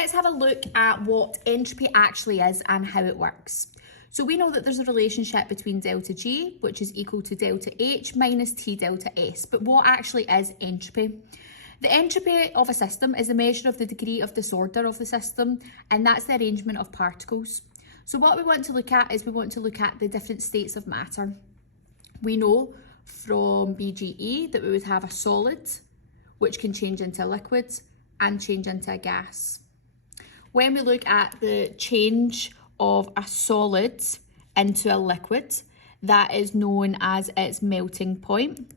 let's have a look at what entropy actually is and how it works. So we know that there's a relationship between delta G, which is equal to delta H minus T delta S. But what actually is entropy? The entropy of a system is a measure of the degree of disorder of the system, and that's the arrangement of particles. So what we want to look at is we want to look at the different states of matter. We know from BGE that we would have a solid, which can change into a liquid and change into a gas. When we look at the change of a solid into a liquid, that is known as its melting point.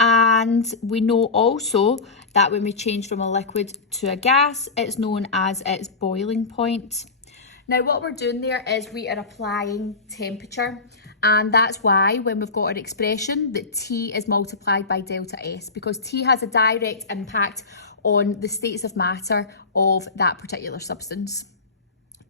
And we know also that when we change from a liquid to a gas, it's known as its boiling point. Now what we're doing there is we are applying temperature, and that's why when we've got an expression that T is multiplied by delta S, because T has a direct impact on the states of matter of that particular substance.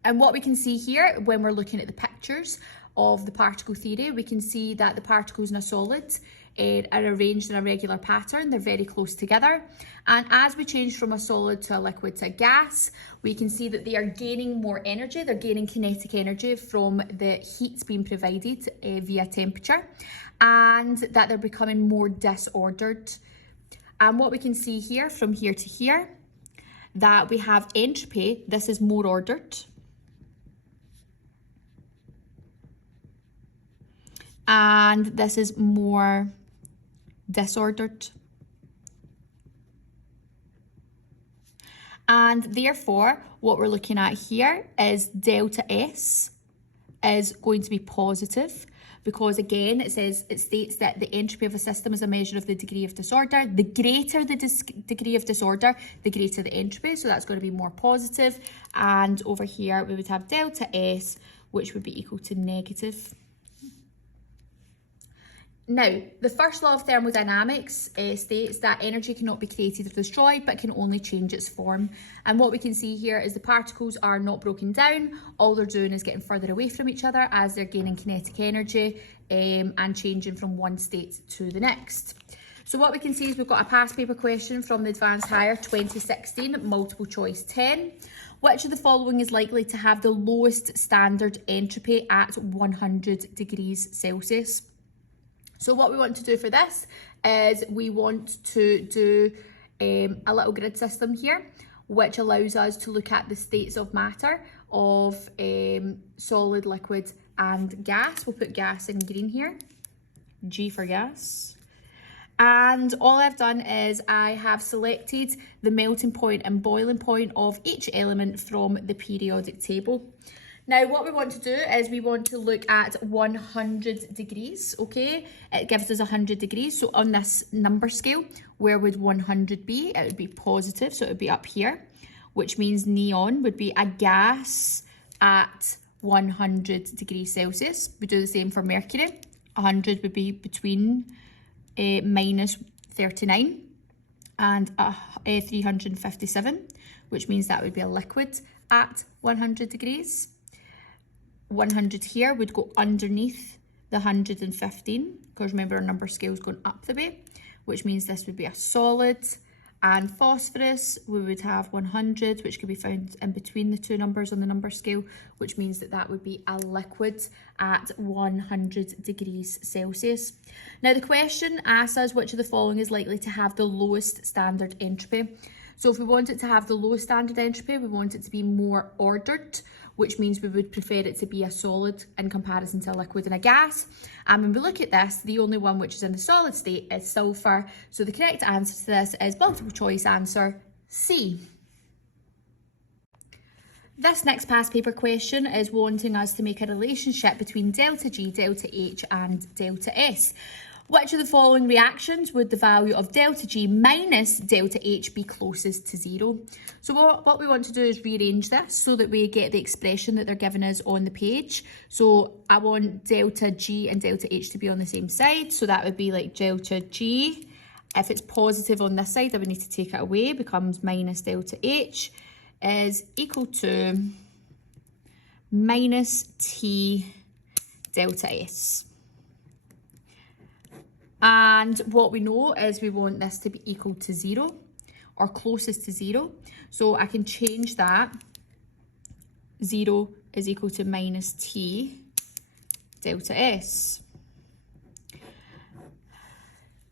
And what we can see here when we're looking at the pictures of the particle theory, we can see that the particles in a solid are arranged in a regular pattern. They're very close together. And as we change from a solid to a liquid to a gas, we can see that they are gaining more energy. They're gaining kinetic energy from the heat being provided via temperature, and that they're becoming more disordered. And what we can see here from here to here, that we have entropy. This is more ordered. And this is more disordered. And therefore, what we're looking at here is delta S is going to be positive, because again, it states that the entropy of a system is a measure of the degree of disorder. The greater the degree of disorder, the greater the entropy. So that's going to be more positive. And over here, we would have delta S, which would be equal to negative. Now, the first law of thermodynamics states that energy cannot be created or destroyed, but can only change its form. And what we can see here is the particles are not broken down. All they're doing is getting further away from each other as they're gaining kinetic energy and changing from one state to the next. So what we can see is we've got a past paper question from the Advanced Higher 2016, multiple choice 10. Which of the following is likely to have the lowest standard entropy at 100 degrees Celsius? So what we want to do for this is we want to do a little grid system here, which allows us to look at the states of matter of solid, liquid and gas. We'll put gas in green here, G for gas. And all I've done is I have selected the melting point and boiling point of each element from the periodic table. Now, what we want to do is we want to look at 100 degrees, okay? It gives us 100 degrees. So on this number scale, where would 100 be? It would be positive, so it would be up here, which means neon would be a gas at 100 degrees Celsius. We do the same for mercury. 100 would be between minus 39 and 357, which means that would be a liquid at 100 degrees. 100 here would go underneath the 115, because remember our number scale is going up the way, which means this would be a solid. And phosphorus, we would have 100, which could be found in between the two numbers on the number scale, which means that that would be a liquid at 100 degrees Celsius. Now the question asks us which of the following is likely to have the lowest standard entropy. So if we want it to have the lowest standard entropy, we want it to be more ordered, which means we would prefer it to be a solid in comparison to a liquid and a gas. And when we look at this, the only one which is in the solid state is sulfur. So the correct answer to this is multiple choice answer C. This next past paper question is wanting us to make a relationship between delta G, delta H and delta S. Which of the following reactions would the value of delta G minus delta H be closest to 0? So what we want to do is rearrange this so that we get the expression that they're giving us on the page. So I want delta G and delta H to be on the same side. So that would be like delta G. If it's positive on this side, I would need to take it away, becomes minus delta H is equal to minus T delta S. And what we know is we want this to be equal to 0, or closest to 0. So I can change that. 0 is equal to minus T delta S.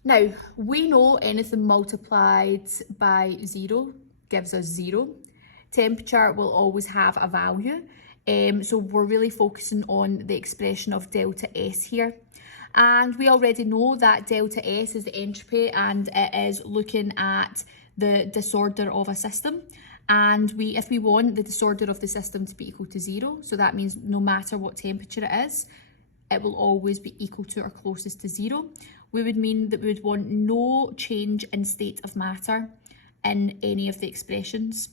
Now, we know anything multiplied by 0 gives us 0. Temperature will always have a value. So we're really focusing on the expression of delta S here. And we already know that delta S is the entropy, and it is looking at the disorder of a system. And if we want the disorder of the system to be equal to 0, so that means no matter what temperature it is, it will always be equal to or closest to 0. We would mean that we would want no change in state of matter in any of the expressions.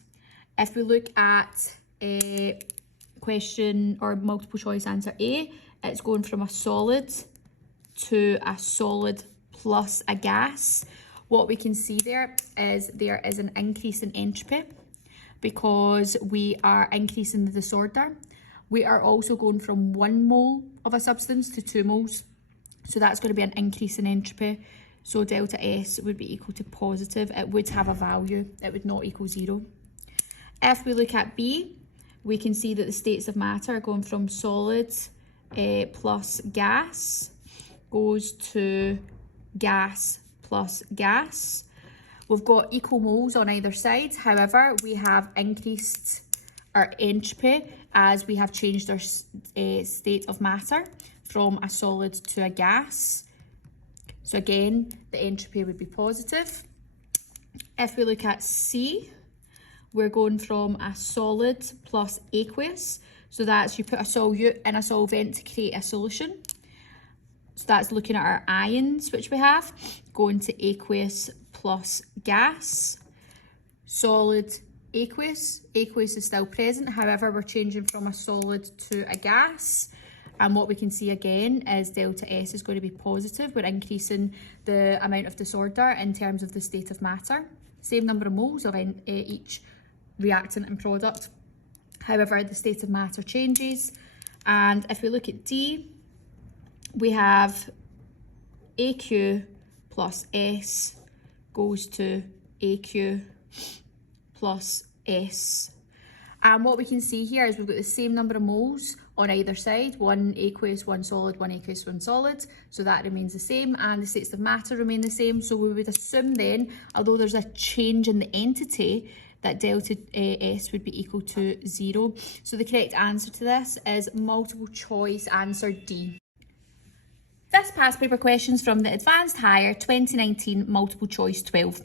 If we look at a question or multiple choice answer A, it's going from a solid to a solid plus a gas. What we can see there is an increase in entropy because we are increasing the disorder. We are also going from 1 mole of a substance to 2 moles. So that's going to be an increase in entropy. So delta S would be equal to positive. It would have a value. It would not equal 0. If we look at B, we can see that the states of matter are going from solid plus gas goes to gas plus gas. We've got equal moles on either side. However, we have increased our entropy as we have changed our state of matter from a solid to a gas. So again, the entropy would be positive. If we look at C, we're going from a solid plus aqueous. So that's you put a solute in a solvent to create a solution. So that's looking at our ions, which we have, going to aqueous plus gas. Solid, aqueous. Aqueous is still present. However, we're changing from a solid to a gas. And what we can see again is delta S is going to be positive. We're increasing the amount of disorder in terms of the state of matter. Same number of moles of each reactant and product. However, the state of matter changes. And if we look at D, we have AQ plus S goes to AQ plus S. And what we can see here is we've got the same number of moles on either side, 1 aqueous, 1 solid, 1 aqueous, 1 solid. So that remains the same, and the states of matter remain the same. So we would assume then, although there's a change in the entity, that delta S would be equal to 0. So the correct answer to this is multiple choice answer D. This past paper questions from the Advanced Higher 2019 multiple choice 12.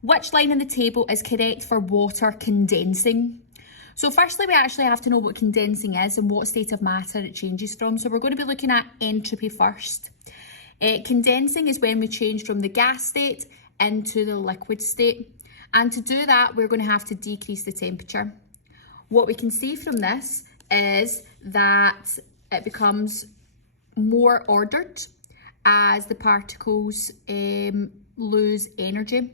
Which line in the table is correct for water condensing? So firstly, we actually have to know what condensing is and what state of matter it changes from. So we're going to be looking at entropy first. Condensing is when we change from the gas state into the liquid state. And to do that, we're going to have to decrease the temperature. What we can see from this is that it becomes more ordered as the particles lose energy.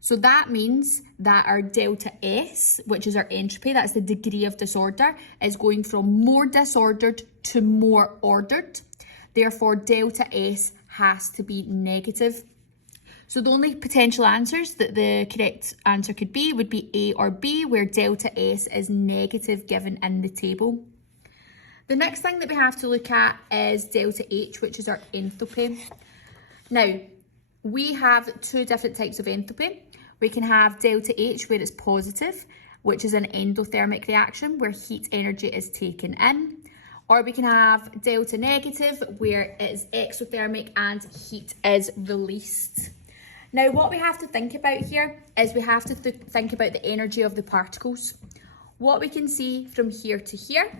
So that means that our delta S, which is our entropy, that's the degree of disorder, is going from more disordered to more ordered. Therefore, delta S has to be negative. So the only potential answers that the correct answer could be would be A or B, where delta S is negative given in the table. The next thing that we have to look at is delta H, which is our enthalpy. Now, we have two different types of enthalpy. We can have delta H where it's positive, which is an endothermic reaction where heat energy is taken in. Or we can have delta negative where it is exothermic and heat is released. Now, what we have to think about here is we have to think about the energy of the particles. What we can see from here to here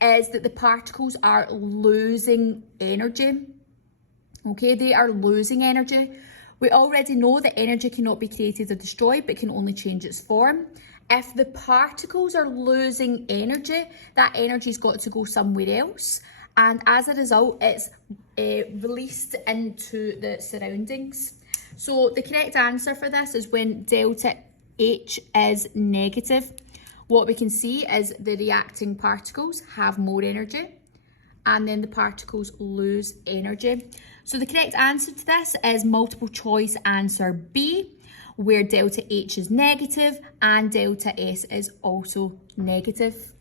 is that the particles are losing energy. Okay, they are losing energy. We already know that energy cannot be created or destroyed, but can only change its form. If the particles are losing energy, that energy's got to go somewhere else. And as a result, it's released into the surroundings. So the correct answer for this is when delta H is negative. What we can see is the reacting particles have more energy and then the particles lose energy. So the correct answer to this is multiple choice answer B, where delta H is negative and delta S is also negative.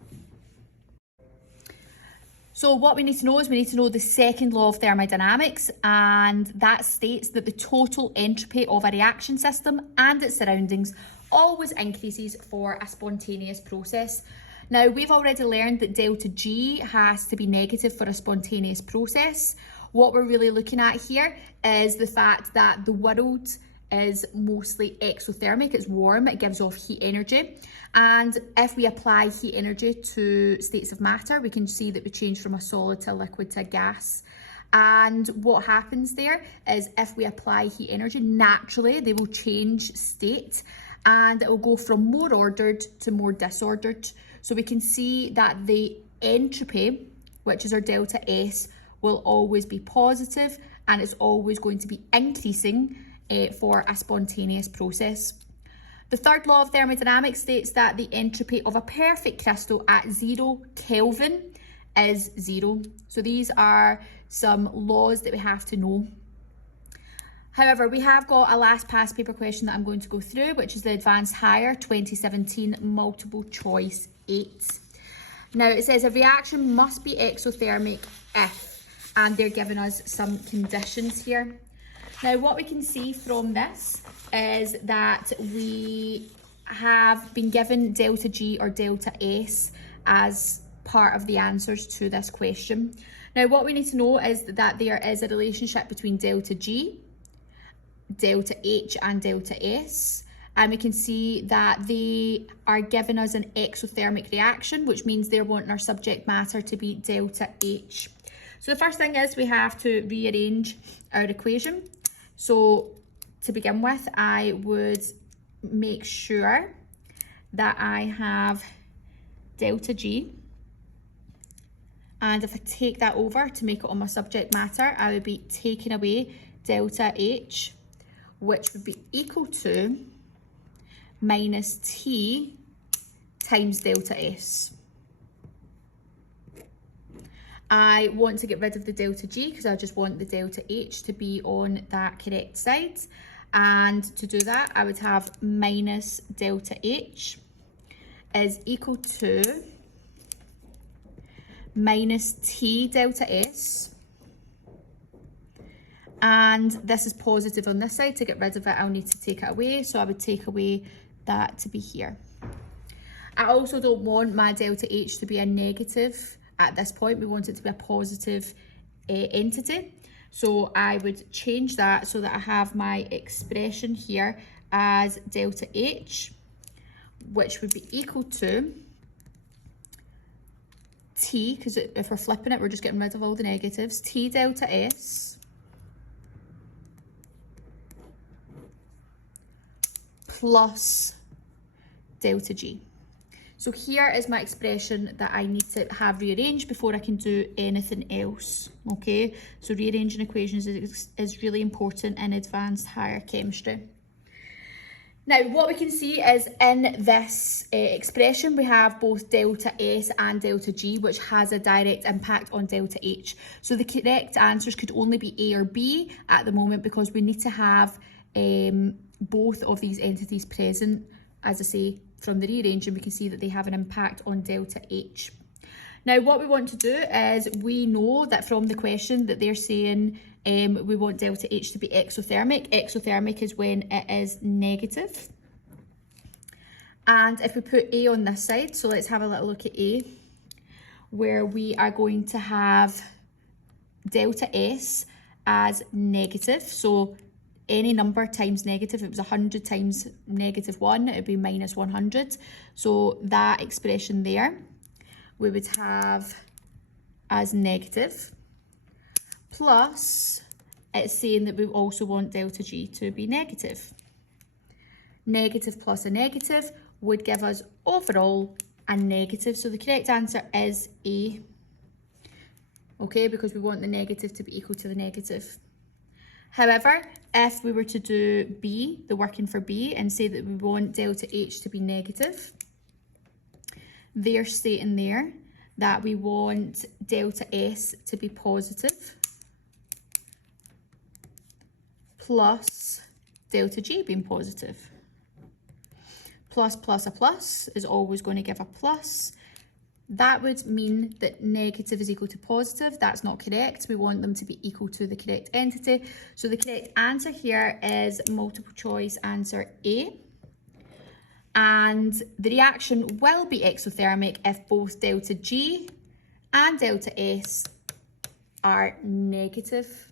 So what we need to know is we need to know the second law of thermodynamics, and that states that the total entropy of a reaction system and its surroundings always increases for a spontaneous process. Now, we've already learned that delta G has to be negative for a spontaneous process. What we're really looking at here is the fact that the world is mostly exothermic, it's warm, it gives off heat energy. And if we apply heat energy to states of matter, we can see that we change from a solid to a liquid to a gas. And what happens there is if we apply heat energy, naturally they will change state and it will go from more ordered to more disordered. So we can see that the entropy, which is our delta S, will always be positive and it's always going to be increasing for a spontaneous process. The third law of thermodynamics states that the entropy of a perfect crystal at 0 Kelvin is 0. So these are some laws that we have to know. However, we have got a last past paper question that I'm going to go through, which is the Advanced Higher 2017 multiple choice 8. Now it says a reaction must be exothermic if, and they're giving us some conditions here. Now what we can see from this is that we have been given delta G or delta S as part of the answers to this question. Now what we need to know is that there is a relationship between delta G, delta H and delta S, and we can see that they are giving us an exothermic reaction, which means they're wanting our subject matter to be delta H. So the first thing is we have to rearrange our equation. So to begin with, I would make sure that I have delta G, and if I take that over to make it on my subject matter, I would be taking away delta H, which would be equal to minus T times delta S. I want to get rid of the delta G because I just want the delta H to be on that correct side. And to do that, I would have minus delta H is equal to minus T delta S. And this is positive on this side. To get rid of it, I'll need to take it away. So I would take away that to be here. I also don't want my delta H to be a negative. At this point, we want it to be a positive entity. So I would change that so that I have my expression here as delta H, which would be equal to T, because if we're flipping it, we're just getting rid of all the negatives, T delta S plus delta G. So here is my expression that I need to have rearranged before I can do anything else, okay? So rearranging equations is really important in advanced higher chemistry. Now, what we can see is in this expression, we have both delta S and delta G, which has a direct impact on delta H. So the correct answers could only be A or B at the moment because we need to have both of these entities present. As I say, from the rearranging, we can see that they have an impact on delta H. Now, what we want to do is we know that from the question that they're saying we want delta H to be exothermic. Exothermic is when it is negative. And if we put A on this side, so let's have a little look at A, where we are going to have delta S as negative. So any number times negative, it was 100 times negative 1, it would be minus 100. So that expression there, we would have as negative, plus it's saying that we also want delta G to be negative. Negative plus a negative would give us overall a negative. So the correct answer is A, okay, because we want the negative to be equal to the negative. However, if we were to do B, the working for B, and say that we want delta H to be negative, they're stating there that we want delta S to be positive plus delta G being positive. Plus plus a plus is always going to give a plus. That would mean that negative is equal to positive. That's not correct. We want them to be equal to the correct entity. So the correct answer here is multiple choice answer A. And the reaction will be exothermic if both delta G and delta S are negative.